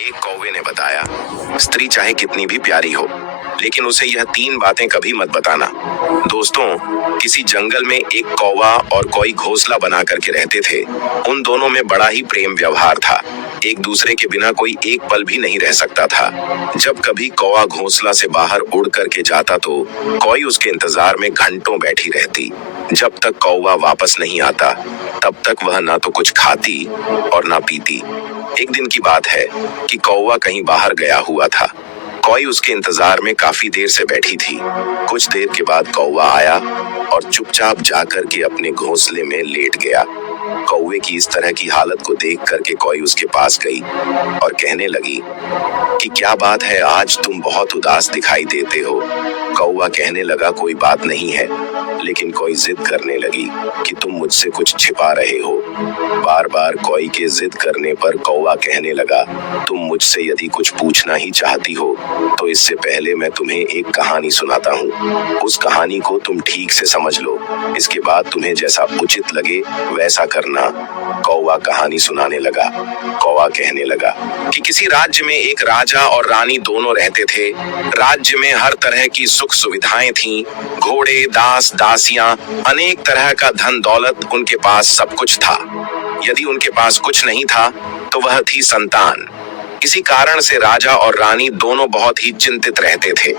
एक कौवे ने बताया, स्त्री चाहे कितनी भी प्यारी हो, लेकिन उसे यह 3 बातें कभी मत बताना। दोस्तों, किसी जंगल में एक कौवा और कोई घोंसला बना करके रहते थे। उन दोनों में बड़ा ही प्रेम व्यवहार था। एक दूसरे के बिना कोई एक पल भी नहीं रह सकता था। जब कभी कौवा घोंसला से बाहर उड़ करके जाता तो कोई उसके इंतजार में घंटों बैठी रहती। जब तक कौवा वापस नहीं आता, तब तक वह ना तो कुछ खाती और ना पीती। एक दिन की बात है कि कौवा कहीं बाहर गया हुआ था। कोई उसके इंतजार में काफी देर से बैठी थी। कुछ देर के बाद कौवा आया और चुपचाप जाकर के अपने घोंसले में लेट गया। कौवे की इस तरह की हालत को देख करके कोई उसके पास गई और कहने लगी कि क्या बात है, आज तुम बहुत उदास दिखाई देते हो। कौवा कहने लगा, कोई बात नहीं है, लेकिन कोई जिद करने लगी कि तुम मुझसे कुछ छिपा रहे हो। बार बार कोई के जिद करने पर कौवा कहने लगा, तुम मुझसे यदि कुछ पूछना ही चाहती हो तो इससे पहले मैं तुम्हें एक कहानी सुनाता हूँ। उस कहानी को तुम ठीक से समझ लो, इसके बाद तुम्हें जैसा उचित लगे वैसा करना। कौवा कहानी सुनाने लगा। कौवा कहने लगा कि किसी राज्य में एक राजा और रानी दोनों रहते थे। राज्य में हर तरह की सुख सुविधाएं थीं, घोड़े, दास, दासियां, अनेक तरह का धन दौलत, उनके पास सब कुछ था। यदि उनके पास कुछ नहीं था तो वह थी संतान। इसी कारण से राजा और रानी दोनों बहुत ही चिंतित रहते थे।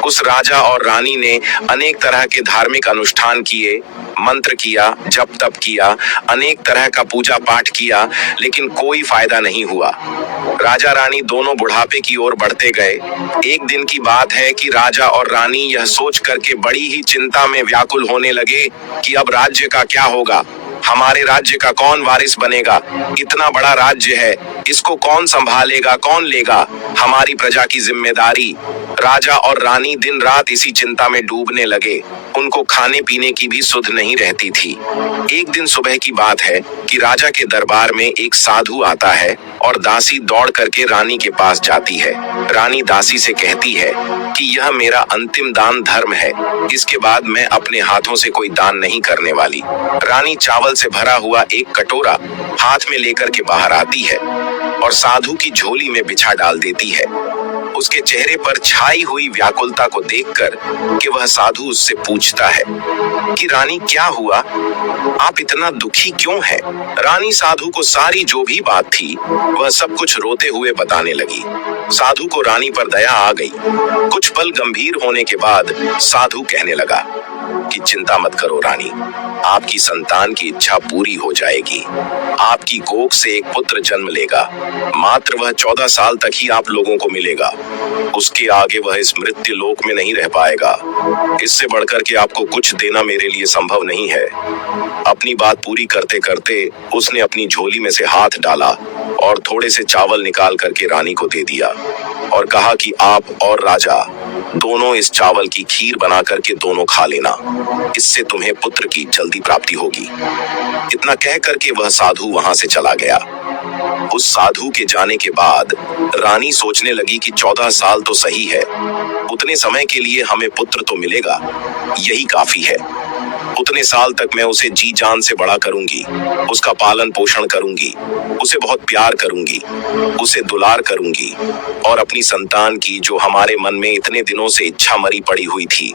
उस राजा और रानी ने अनेक तरह के धार्मिक अनुष्ठान किए, मंत्र किया, जप तप किया, अनेक तरह का पूजा पाठ किया, लेकिन कोई फायदा नहीं हुआ। राजा रानी दोनों बुढ़ापे की ओर बढ़ते गए। एक दिन की बात है कि राजा और रानी यह सोच करके बड़ी ही चिंता में व्याकुल होने लगे कि अब राज्य का क्या होगा, हमारे राज्य का कौन वारिस बनेगा। इतना बड़ा राज्य है, इसको कौन संभालेगा, कौन लेगा हमारी प्रजा की जिम्मेदारी। राजा और रानी दिन रात इसी चिंता में डूबने लगे। उनको खाने पीने की भी सुध नहीं रहती थी। एक दिन सुबह की बात है कि राजा के दरबार में एक साधु आता है और दासी दौड़ करके रानी के पास जाती है। रानी दासी से कहती है कि यह मेरा अंतिम दान धर्म है, इसके बाद मैं अपने हाथों से कोई दान नहीं करने वाली। रानी चावल से भरा हुआ एक कटोरा हाथ में लेकर के बाहर आती है और साधु की झोली में बिछा डाल देती है। उसके चेहरे पर छाई हुई व्याकुलता को देखकर कि वह साधु उससे पूछता है कि रानी क्या हुआ, आप इतना दुखी क्यों हैं? रानी साधु को सारी जो भी बात थी वह सब कुछ रोते हुए बताने लगी। साधु को रानी पर दया आ गई। कुछ पल गंभीर होने के बाद साधु कहने लगा कि चिंता मत करो रानी, आपकी संतान की इच्छा पूरी हो जाएगी। आपकी कोख से एक पुत्र जन्म लेगा। मात्र वह 14 साल तक ही आप लोगों को मिलेगा। उसके आगे वह इस मृत्यु लोक में नहीं रह पाएगा। इससे बढ़कर के आपको कुछ देना मेरे लिए संभव नहीं है। अपनी बात पूरी करते करते उसने अपनी झोली में से हाथ डाला और थोड़े से चावल निकाल करके रानी को दे दिया और कहा कि आप और राजा दोनों इस चावल की खीर बना करके दोनों खा लेना, इससे तुम्हें पुत्र की जल्दी प्राप्ति होगी। इतना कह करके वह साधु वहां से चला गया। उस साधु के जाने के बाद रानी सोचने लगी कि 14 साल तो सही है, उतने समय के लिए हमें पुत्र तो मिलेगा, यही काफी है। उतने साल तक मैं उसे जी जान से बड़ा करूंगी, उसका पालन पोषण करूंगी, उसे बहुत प्यार करूंगी, उसे दुलार करूंगी और अपनी संतान की जो हमारे मन में इतने दिनों से इच्छा मरी पड़ी हुई थी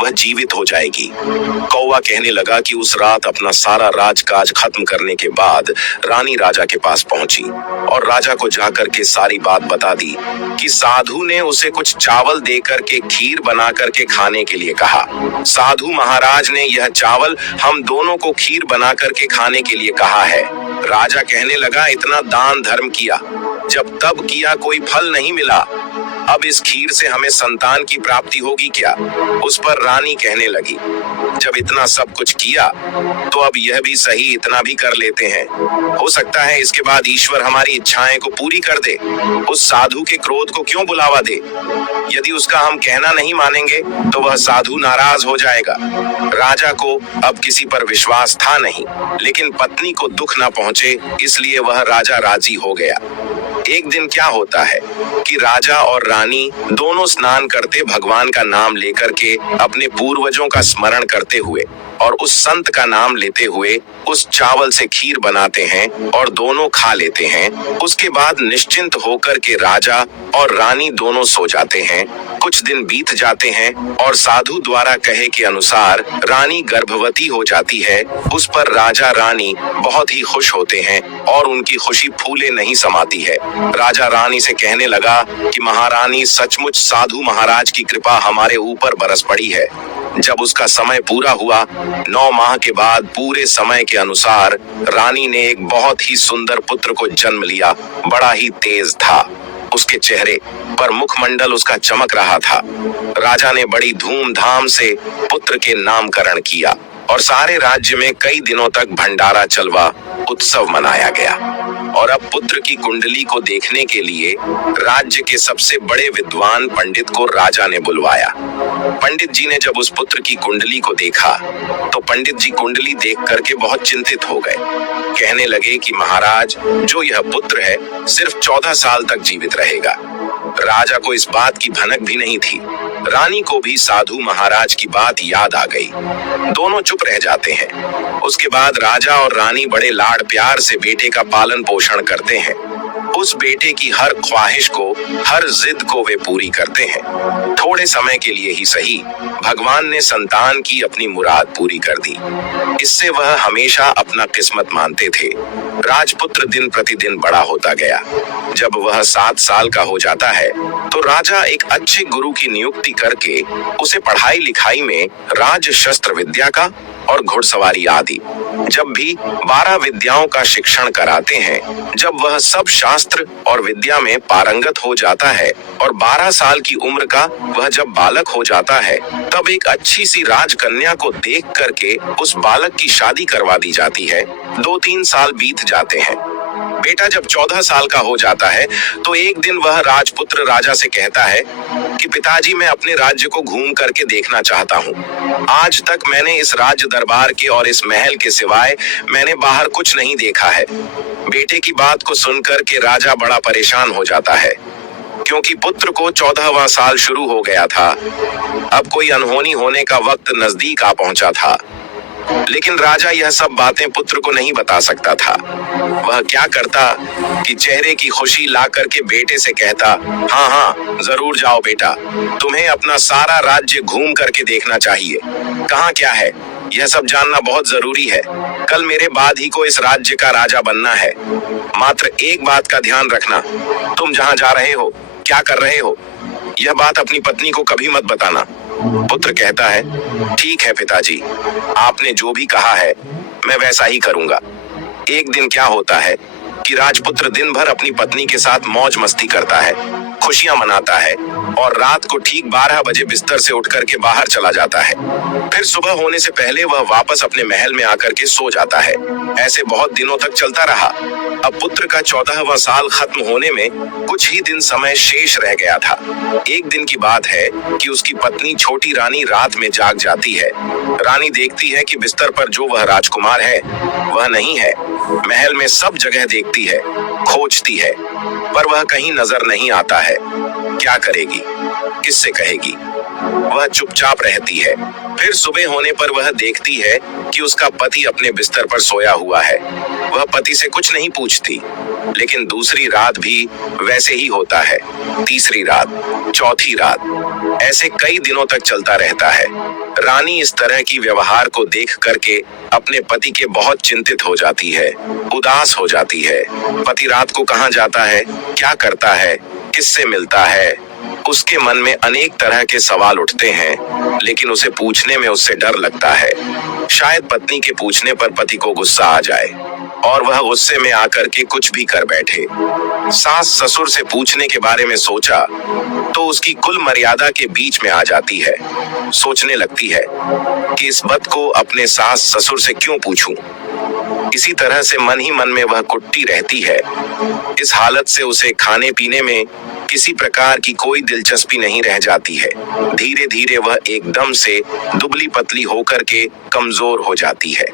वह जीवित हो जाएगी। कौवा कहने लगा कि उस रात अपना सारा राजकाज खत्म करने के बाद रानी राजा के पास पहुंची और राजा को जाकर के सारी बात बता दी कि साधु ने उसे कुछ चावल दे करके खीर बना करके खाने के लिए कहा। साधु महाराज ने यह चावल हम दोनों को खीर बना करके खाने के लिए कहा है। राजा कहने लगा, इतना दान धर्म किया, जब तब किया कोई फल नहीं मिला, अब इस खीर से हमें संतान की प्राप्ति होगी क्या? उस पर रानी कहने लगी, जब इतना सब कुछ किया तो अब यह भी सही, इतना भी कर लेते हैं। हो सकता है इसके बाद ईश्वर हमारी इच्छाएं को पूरी कर दे। उस साधु के क्रोध को क्यों बुलावा दे? यदि उसका हम कहना नहीं मानेंगे तो वह साधु नाराज हो जाएगा। राजा को अब किसी पर विश्वास था नहीं, लेकिन पत्नी को दुख न पहुंचे इसलिए वह राजा राजी हो गया। एक दिन क्या होता है कि राजा और रानी दोनों स्नान करते भगवान का नाम लेकर के अपने पूर्वजों का स्मरण करते हुए और उस संत का नाम लेते हुए उस चावल से खीर बनाते हैं और दोनों खा लेते हैं। उसके बाद निश्चिंत होकर के राजा और रानी दोनों सो जाते हैं। कुछ दिन बीत जाते हैं और साधु द्वारा कहे के अनुसार रानी गर्भवती हो जाती है। उस पर राजा रानी बहुत ही खुश होते हैं और उनकी खुशी फूले नहीं समाती है। राजा रानी से कहने लगा कि महारानी, सचमुच साधु महाराज की कृपा हमारे ऊपर बरस पड़ी है। जब उसका समय पूरा हुआ, 9 माह के बाद पूरे समय के अनुसार रानी ने एक बहुत ही सुंदर पुत्र को जन्म लिया। बड़ा ही तेज था, उसके चेहरे पर मुखमंडल उसका चमक रहा था। राजा ने बड़ी धूमधाम से पुत्र के नामकरण किया और सारे राज्य में कई दिनों तक भंडारा चलवा उत्सव मनाया गया। और अब पुत्र की कुंडली को देखने के लिए राज्य के सबसे बड़े विद्वान पंडित को राजा ने बुलवाया। पंडित जी ने जब उस पुत्र की कुंडली को देखा तो पंडित जी कुंडली देख करके बहुत चिंतित हो गए। कहने लगे कि महाराज, जो यह पुत्र है सिर्फ 14 साल तक जीवित रहेगा। राजा को इस बात की भनक भी नहीं थी। रानी को भी साधु महाराज की बात याद आ गई। दोनों चुप रह जाते हैं। उसके बाद राजा और रानी बड़े लाड प्यार से बेटे का पालन पोषण करते हैं। उस बेटे की हर ख्वाहिश को, हर जिद को वे पूरी करते हैं। थोड़े समय के लिए ही सही, भगवान ने संतान की अपनी मुराद पूरी कर दी। इससे वह हमेशा अपना किस्मत मानते थे। राजपुत्र दिन प्रतिदिन बड़ा होता गया। जब वह 7 साल का हो जाता है तो राजा एक अच्छे गुरु की नियुक्ति करके उसे पढ़ाई लिखाई में राज शस्त्र विद्या का और घुड़सवारी आदि जब भी 12 विद्याओं का शिक्षण कराते हैं। जब वह सब शास्त्र और विद्या में पारंगत हो जाता है और 12 साल की उम्र का वह जब बालक हो जाता है, तब एक अच्छी सी राजकन्या को देख करके उस बालक की शादी करवा दी जाती है। 2-3 साल बीत जाते हैं। बेटा जब 14 साल का हो जाता है तो एक दिन वह राजपुत्र राजा से कहता है कि पिताजी, मैं अपने राज्य को घूम करके देखना चाहता हूँ। आज तक मैंने इस राज्य दरबार के और इस महल के सिवाय मैंने बाहर कुछ नहीं देखा है। बेटे की बात को सुनकर के राजा बड़ा परेशान हो जाता है, क्योंकि पुत्र को 14वां साल शुरू हो गया था। अब कोई अनहोनी होने का वक्त नजदीक आ पहुंचा था। लेकिन राजा यह सब बातें पुत्र को नहीं बता सकता था। वह क्या करता कि चेहरे की खुशी ला करके बेटे से कहता, हाँ हाँ जरूर जाओ बेटा, तुम्हें अपना सारा राज्य घूम करके देखना चाहिए। कहाँ क्या है यह सब जानना बहुत जरूरी है। कल मेरे बाद ही को इस राज्य का राजा बनना है। मात्र एक बात का ध्यान रखना, तुम जहाँ जा रहे हो, क्या कर रहे हो, यह बात अपनी पत्नी को कभी मत बताना। पुत्र कहता है, ठीक है पिताजी, आपने जो भी कहा है मैं वैसा ही करूंगा। एक दिन क्या होता है कि राजपुत्र दिन भर अपनी पत्नी के साथ मौज मस्ती करता है, खुशियां मनाता है और रात को ठीक 12 बजे बिस्तर से उठ करके बाहर चला जाता है। फिर सुबह होने से पहले वह वापस अपने महल में आकर के सो जाता है। ऐसे बहुत दिनों तक चलता रहा। अब पुत्र का 14वां साल खत्म होने में कुछ ही दिन समय शेष रह गया था। एक दिन की बात है कि उसकी पत्नी छोटी रानी रात में जाग जाती है। रानी देखती है कि बिस्तर पर जो वह राजकुमार है वह नहीं है। महल में सब जगह देखती है, खोजती है, पर वह कहीं नजर नहीं आता है। क्या करेगी, किससे कहेगी? वह चुपचाप रहती है। फिर सुबह होने पर वह देखती है कि उसका पति अपने बिस्तर पर सोया हुआ है। वह पति से कुछ नहीं पूछती, लेकिन दूसरी रात भी वैसे ही होता है। तीसरी रात, चौथी रात, ऐसे कई दिनों तक चलता रहता है। रानी इस तरह की व्यवहार को देख करके अपने पति के बहुत चिंतित हो जाती है, उदास हो जाती है। पति रात को कहाँ जाता है, क्या करता है, किससे मिलता है? उसके मन में अनेक तरह के सवाल उठते हैं, लेकिन उसे पूछने में उससे डर लगता है। शायद पत्नी के पूछने पर पति को गुस्सा आ जाए और वह गुस्से में आकर के कुछ भी कर बैठे। सास ससुर से पूछने के बारे में सोचा तो उसकी कुल मर्यादा के बीच में आ जाती है। सोचने लगती है कि इस बात को अपने सास ससुर से क्यों पूछूं। इसी तरह से मन ही मन में वह कुटती रहती है। इस हालत से उसे खाने पीने में किसी प्रकार की कोई दिलचस्पी नहीं रह जाती है। धीरे धीरे वह एकदम से दुबली पतली होकर के कमजोर हो जाती है।